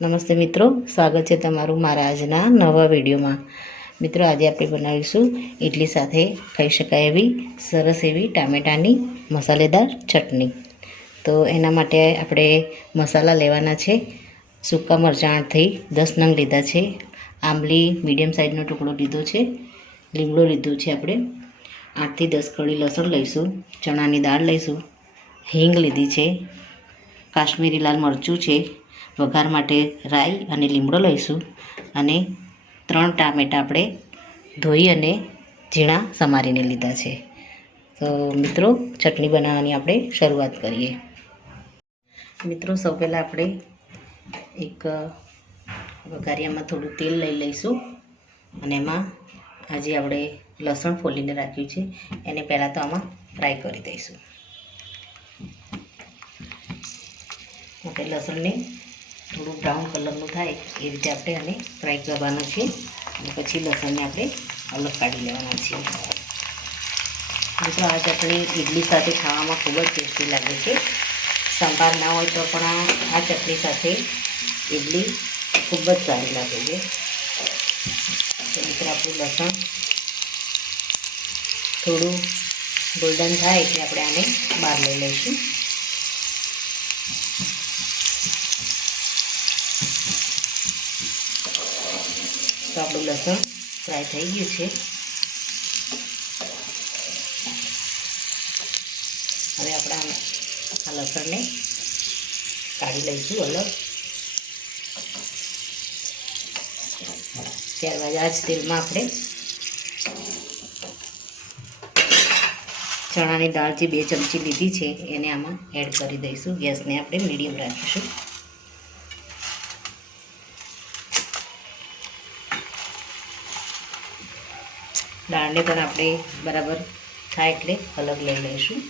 નમસ્તે મિત્રો, સ્વાગત છે તમારું મારા આજના નવા વિડીયોમાં। મિત્રો, આજે આપણે બનાવીશું ઇડલી સાથે ખાઈ શકાય એવી સરસ એવી ટામેટાની મસાલેદાર ચટણી। તો એના માટે આપણે મસાલા લેવાના છે। સૂકા મરચાંથી 10 નંગ લીધા છે। આંબલી મીડિયમ સાઇઝનો ટુકડો લીધો છે। લીમડો લીધો છે આપણે। 8 થી 10 કળી લસણ લઈશું। ચણાની દાળ લઈશું। હિંગ લીધી છે। કાશ્મીરી લાલ મરચું છે। વઘાર માટે રાઈ અને લીમડો લઈશું અને 3 ટામેટાં આપણે ધોઈ અને ઝીણા સમારીને લીધા છે। તો મિત્રો, ચટણી બનાવવાની આપણે શરૂઆત કરીએ। મિત્રો, સૌ પહેલાં આપણે એક વઘારિયામાં થોડું તેલ લઈ લઈશું અને એમાં આજે આપણે લસણ ફોલીને રાખ્યું છે એને પહેલાં તો આમાં ફ્રાય કરી દઈશું। આપણે લસણને થોડું બ્રાઉન કલરનું થાય એ રીતે આપણે આને ફ્રાય કરવાનું છે અને પછી લસણને આપણે અલગ કાઢી લેવાના છીએ। મિત્રો, આ ચટણી ઇડલી સાથે ખાવામાં ખૂબ જ ટેસ્ટી લાગે છે। સંભાર ના હોય તો પણ આ ચટણી સાથે ઇડલી ખૂબ જ સારી લાગે છે। તો મિત્રો, આપણું લસણ થોડું ગોલ્ડન થાય એટલે આપણે આને બહાર લઈ લઈશું। તો આપણું લસણ ફ્રાય થઈ ગયું છે। હવે આપણે આ લસણને કાઢી લઈશું અલગ। ત્યારબાદ આ જ તેલમાં આપણે ચણાની દાળ જે 2 ચમચી લીધી છે એને આમાં એડ કરી દઈશું। ગેસને આપણે મીડિયમ રાખીશું। દાળને પણ આપણે બરાબર થાય એટલે અલગ લઈ લઈશું।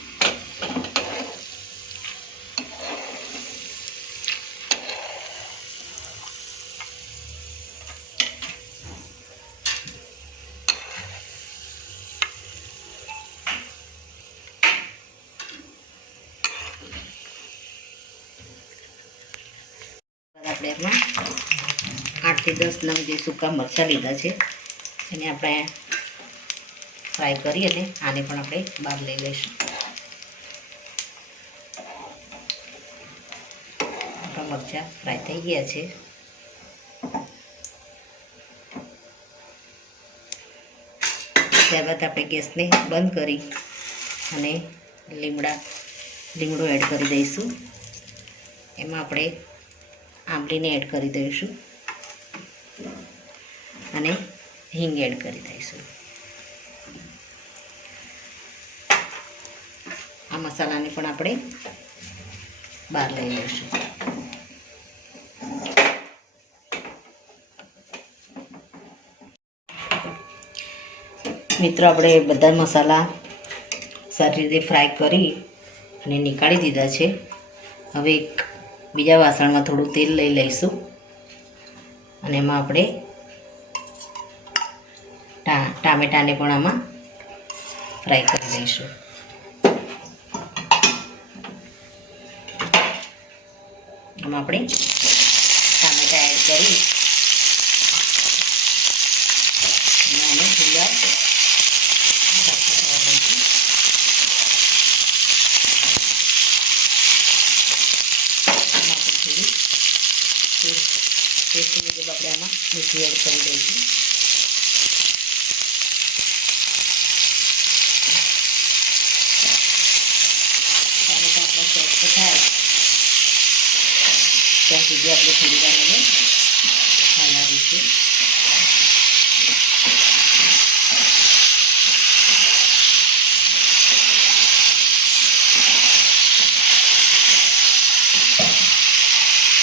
આપણે એમાં 8 થી 10 નંગ જે સૂકા મરચાં લીધા છે એને આપણે ફ્રાય કરી અને આને પણ આપણે બહાર લઈ લઈશું। આપણા મરચાં ફ્રાય થઈ ગયા છે। ત્યારબાદ આપણે ગેસને બંધ કરી અને લીમડો એડ કરી દઈશું। એમાં આપણે આંબલીને એડ કરી દઈશું અને હિંગ એડ કરી દઈશું। આ મસાલાને પણ આપણે બહાર લઈ લઈશું। મિત્રો, આપણે બધા મસાલા સારી રીતે ફ્રાય કરી અને નીકાળી દીધા છે। હવે એક બીજા વાસણમાં થોડું તેલ લઈ લઈશું અને એમાં આપણે ટામેટાને પણ આમાં ફ્રાય કરી દઈશું। આમાં આપણે ટામેટા એડ કરી અને આને થોડી વાર ટેસ્ટ મુજબ આપણે આમાં મીઠું એડ કરી દઈશું। ટામેટા આપણા સોફ્ટ થાય ત્યાં સુધી આપણે થોડી વાર એને હલાવીશું।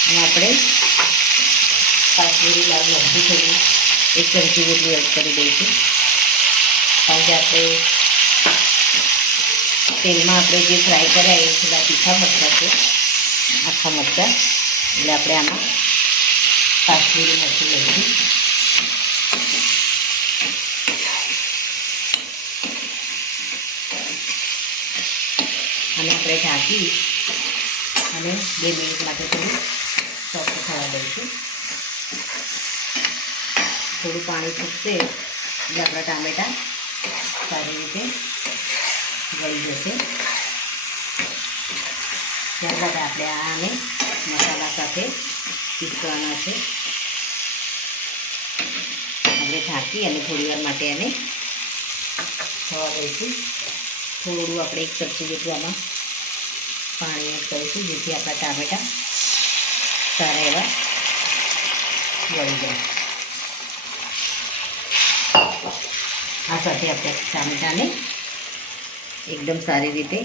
અને આપણે કાશ્મીરી લાલ મરચું થોડું 1 ચમચી જેટલું એડ કરી દઈશું કારણ કે આપણે તેલમાં આપણે જે ફ્રાય કર્યા એ થોડા તીખા મરચાં છે, આખા મરચાં, એટલે આપણે આમાં કાશ્મીરી મરચું લઈશું। અને આપણે ઢાંકી અને 2 મિનિટ માટે થોડું સોફ્ટ થવા દઈશું. થોડું પાણી છૂટશે એટલે આપણા ટામેટાં સારી રીતે ગળી જશે. ત્યારબાદ આપણે આને મસાલા સાથે પીસવાના છે. આપણે ઢાંકી અને થોડી વાર માટે એને થવા દઈશું. થોડું આપણે 1 ચમચી જેટલું આમાં પાણી એડ કરીશું, જેથી આપણા ટામેટાં સારા એવા ગળી જાય. આ સાથે આપણે ટામેટાને એકદમ સારી રીતે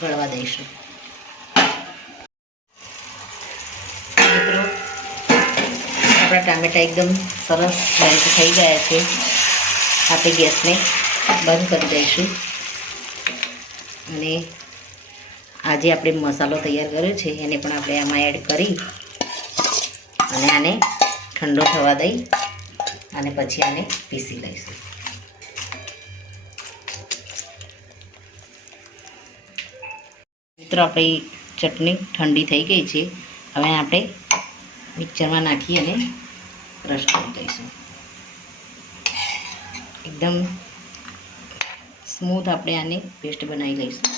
ગળવા દઈશું. મિત્રો, આપણા ટામેટાં એકદમ સરસ મેલ્ટ થઈ ગયા છે. આપણે ગેસને બંધ કરી દઈશું અને આજે આપણે મસાલો તૈયાર કર્યો છે એને પણ આપણે આમાં એડ કરી અને આને ઠંડો થવા દઈ અને પછી આને પીસી લઈશું. મિત્રો, આપણી ચટણી ઠંડી થઈ ગઈ છે. હવે આપણે મિક્સરમાં નાખી અને ક્રશ કરી દઈશું. એકદમ સ્મૂથ આપણે આને પેસ્ટ બનાવી લઈશું.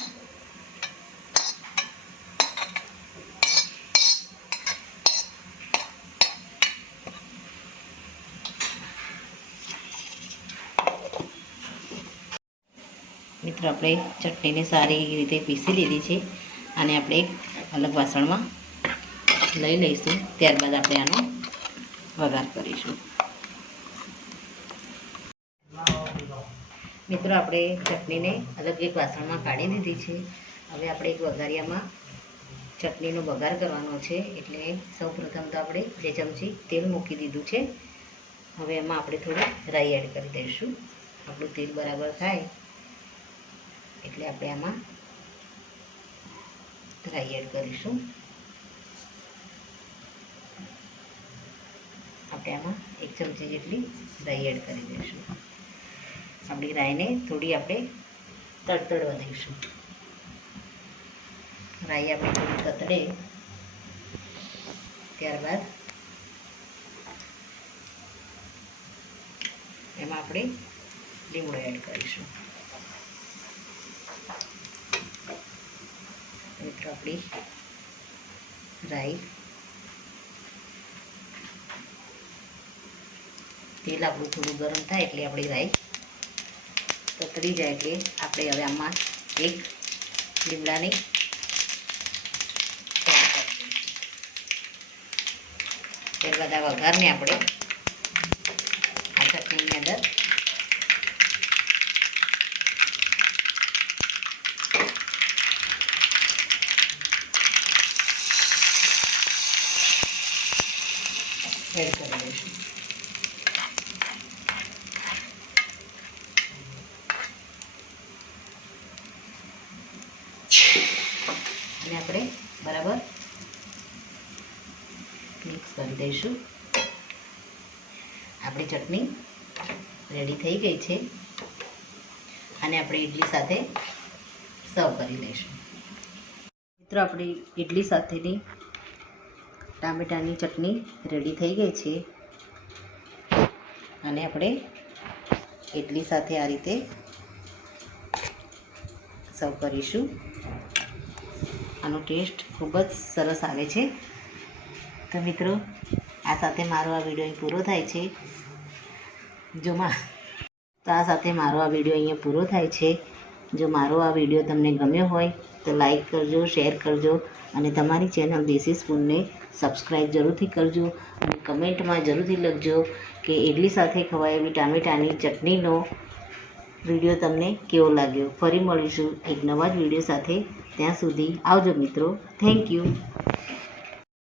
મિત્રો, આપણે ચટણીને સારી રીતે પીસી લીધી છે. આને આપણે એક અલગ વાસણમાં લઈ લઈશું. ત્યારબાદ આપણે આનો વઘાર કરીશું. મિત્રો, આપણે ચટણીને અલગ એક વાસણમાં કાઢી દીધી છે. હવે આપણે એક વઘારિયામાં ચટણીનો વઘાર કરવાનો છે. એટલે સૌપ્રથમ તો આપણે 2 ચમચી તેલ મૂકી દીધું છે. હવે એમાં આપણે થોડી રાઈ એડ કરી દઈશું. આપણું તેલ બરાબર થાય એટલે આપણે આમાં રાઈ એડ કરીશું. આપણે આમાં 1 ચમચી જેટલી રાઈ એડ કરી દઈશું. આપણી રાઈને થોડી આપણે તડતડવા દઈશું. રાઈ આપણે થોડી તતડે ત્યારબાદ એમાં આપણે લીમડો એડ કરીશું. મિત્રો, આપણી રાઈ તેલ આપણું થોડું ગરમ થાય એટલે આપણી રાઈ તતડી જાય એટલે આપણે હવે આમાં એક લીમડાની ત્યારબાદ આ વઘારને આપણે આ ચટણીની અંદર એડ કરી દઈશું. અને આપણે બરાબર મિક્સ કરી દઈશું. આપણી ચટણી રેડી થઈ ગઈ છે અને આપણે ઇડલી સાથે સર્વ કરી લઈશું. મિત્રો, આપણી ઇડલી સાથેની ટામેટાની ચટણી રેડી થઈ ગઈ છે અને આપણે ઇડલી સાથે આ રીતે સર્વ કરીશું. આનો ટેસ્ટ ખૂબ જ સરસ આવે છે. તો મિત્રો, આ સાથે મારો આ વિડીયો અહીં પૂરો થાય છે. જો મારો આ વિડીયો તમને ગમ્યો હોય તો લાઈક કરજો, શેર કરજો અને તમારી ચેનલ દેશી સ્પૂનને સબસ્ક્રાઈબ જરૂરથી કરજો અને કમેન્ટમાં જરૂરથી લખજો કે ઇડલી સાથે ખવાય એવી ટામેટાની ચટણીનો વિડીયો તમને કેવો લાગ્યો. ફરી મળીશું એક નવા જ વિડીયો સાથે. ત્યાં સુધી આવજો મિત્રો. Thank you.